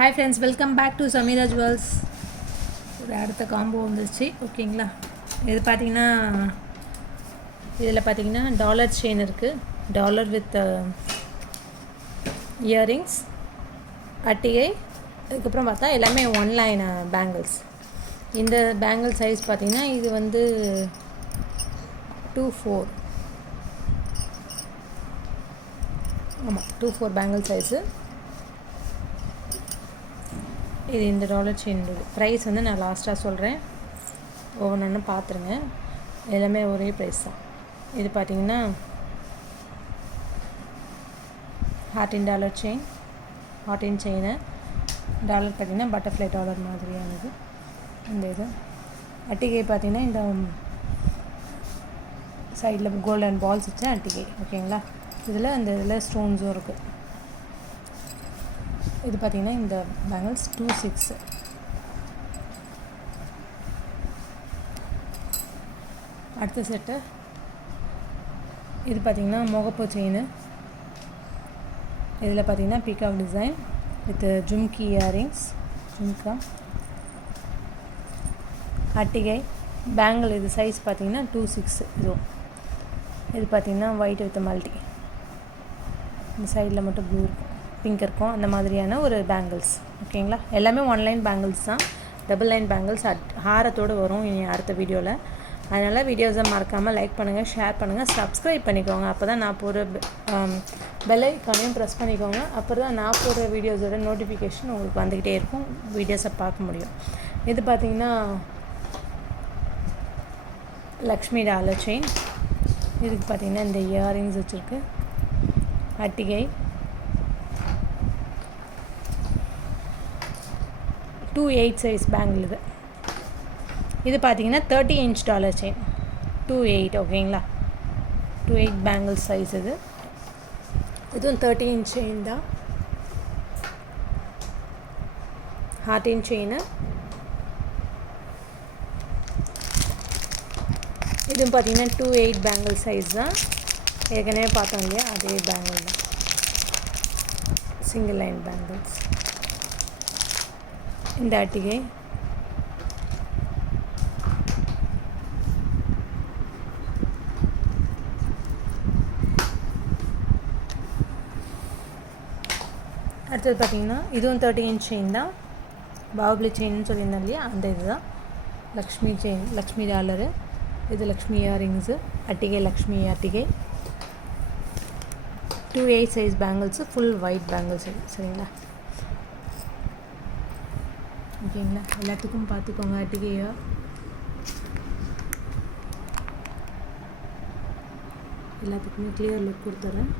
Hi friends, welcome back to Samira Jewels. ஒரு அடுத்த combo வந்துருச்சு ஓகேங்களா. இது பார்த்தீங்கன்னா இதில் பார்த்தீங்கன்னா டாலர் செயின் இருக்குது, டாலர் வித் இயரிங்ஸ், அட்டிகை, அதுக்கப்புறம் பார்த்தா எல்லாமே ஒன் லைன் பேங்கிள்ஸ். இந்த பேங்கிள் சைஸ் பார்த்தீங்கன்னா இது வந்து 2-4 ஆமாம் 2-4 பேங்கிள் சைஸு. இது இந்த டாலர் செயினோட ப்ரைஸ் வந்து நான் லாஸ்ட்டாக சொல்கிறேன், ஒவ்வொன்று பார்த்துருங்க. எல்லாமே ஒரே ப்ரைஸ் தான். இது பார்த்திங்கன்னா heart dollar chain, heart chain dollar பார்த்திங்கன்னா பட்டர்ஃப்ளை டாலர் மாதிரியானது. இந்த இது அட்டிகை பார்த்திங்கன்னா இந்த சைடில் கோல்டன் பால்ஸ் வச்ச அட்டிகை ஓகேங்களா. இதில் இந்த இதில் ஸ்டோன்ஸும் இருக்குது. இது பார்த்திங்கன்னா இந்த பேங்கிள்ஸ் 2-6. அடுத்த செட்டு இது பார்த்திங்கன்னா முகப்பு செயின். இதில் பார்த்திங்கன்னா peacock design with jhumki earrings, jhumka, அட்டிகை பேங்கிள். இது சைஸ் பார்த்திங்கன்னா 2-6. இது பார்த்திங்கன்னா ஒயிட் வித் மல்டி, இந்த சைடில் மட்டும் ப்ளூ இருக்கும், பிங்க் இருக்கும், அந்த மாதிரியான ஒரு பேங்கிள்ஸ் ஓகேங்களா. எல்லாமே ஒன் லைன் பேங்கிள்ஸ் தான், டபுள் லைன் பேங்கிள்ஸ் ஹாரத்தோடு வரும் இனி அடுத்த வீடியோவில். அதனால் வீடியோஸை மறக்காமல் லைக் பண்ணுங்கள், ஷேர் பண்ணுங்கள், சப்ஸ்கிரைப் பண்ணிக்கோங்க. அப்போ தான் நான் போகிற பெல் ஐக்கானையும் ப்ரெஸ் பண்ணிக்கோங்க. அப்புறம் தான் நான் போகிற வீடியோஸோட நோட்டிஃபிகேஷன் உங்களுக்கு வந்துக்கிட்டே இருக்கும், வீடியோஸை பார்க்க முடியும். இது பார்த்திங்கன்னா லக்ஷ்மி டாலர் செயின். இதுக்கு பார்த்திங்கன்னா இந்த இயரிங்ஸ் வச்சுருக்கு, அட்டிகை, 2-8 சைஸ் பேங்கிள். இது பார்த்தீங்கன்னா 30 இன்ச் டாலர் செயின் 2-8 ஓகேங்களா. 2-8 பேங்கிள் சைஸ். இதுவும் 30 இன்ச் செயின் தான், ஹார்டின் செயின். இதுவும் பார்த்தீங்கன்னா 2-8 பேங்கிள் சைஸ் தான், ஏற்கனவே பார்த்தோம் இல்லையா அதே பேங்கிள் தான், சிங்கிள் லைன் பேங்கிள்ஸ். இந்த அட்டிகை அடுத்தது பார்த்திங்கன்னா இதுவும் 30 இன்ச் செயின் தான், பாகுபலி செயின்னு சொல்லியிருந்தேன் இல்லையா அந்த இது தான். Lakshmi chain, Lakshmi dollar. இது லக்ஷ்மி இயரிங்ஸு, அட்டிகை லக்ஷ்மி அட்டிகை. 2-8 size bangles, full white bangles சரிங்களா. ஓகேங்களா, எல்லாத்துக்கும் பார்த்துக்கோங்க. அட்டிகையோ எல்லாத்துக்குமே கிளியர் லுக் கொடுத்துட்றேன்.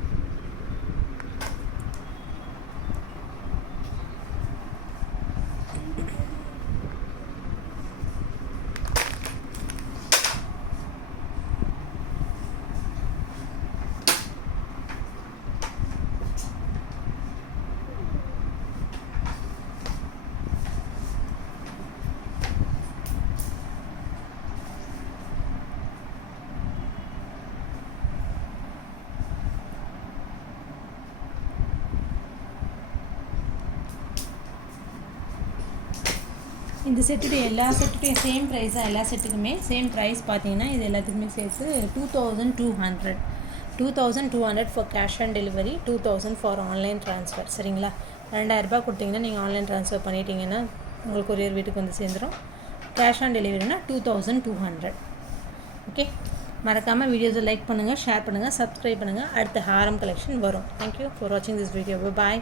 இந்த செட்டுடைய எல்லா செட்டுடையும் சேம் ப்ரைஸ் தான், எல்லா செட்டுக்குமே சேம் ப்ரைஸ் பார்த்தீங்கன்னா இது எல்லாத்துக்குமே சேர்த்து 2200 for cash on delivery, 2000 for online transfer சரிங்களா. 2000 கொடுத்தீங்கன்னா நீங்கள் ஆன்லைன் ட்ரான்ஸ்ஃபர் பண்ணிட்டீங்கன்னா உங்களுக்கு கொரியர் வீட்டுக்கு வந்து சேர்ந்துடும். கேஷ் ஆன் டெலிவரினா 2200 ஓகே. மறக்காமல் வீடியோஸை லைக் பண்ணுங்கள், ஷேர் பண்ணுங்கள், சப்ஸ்கிரைப் பண்ணுங்கள். அடுத்த ஹாரம் கலெக்ஷன் வரும். தேங்க்யூ ஃபார் வாட்சிங் திஸ் வீடியோ. பாய்.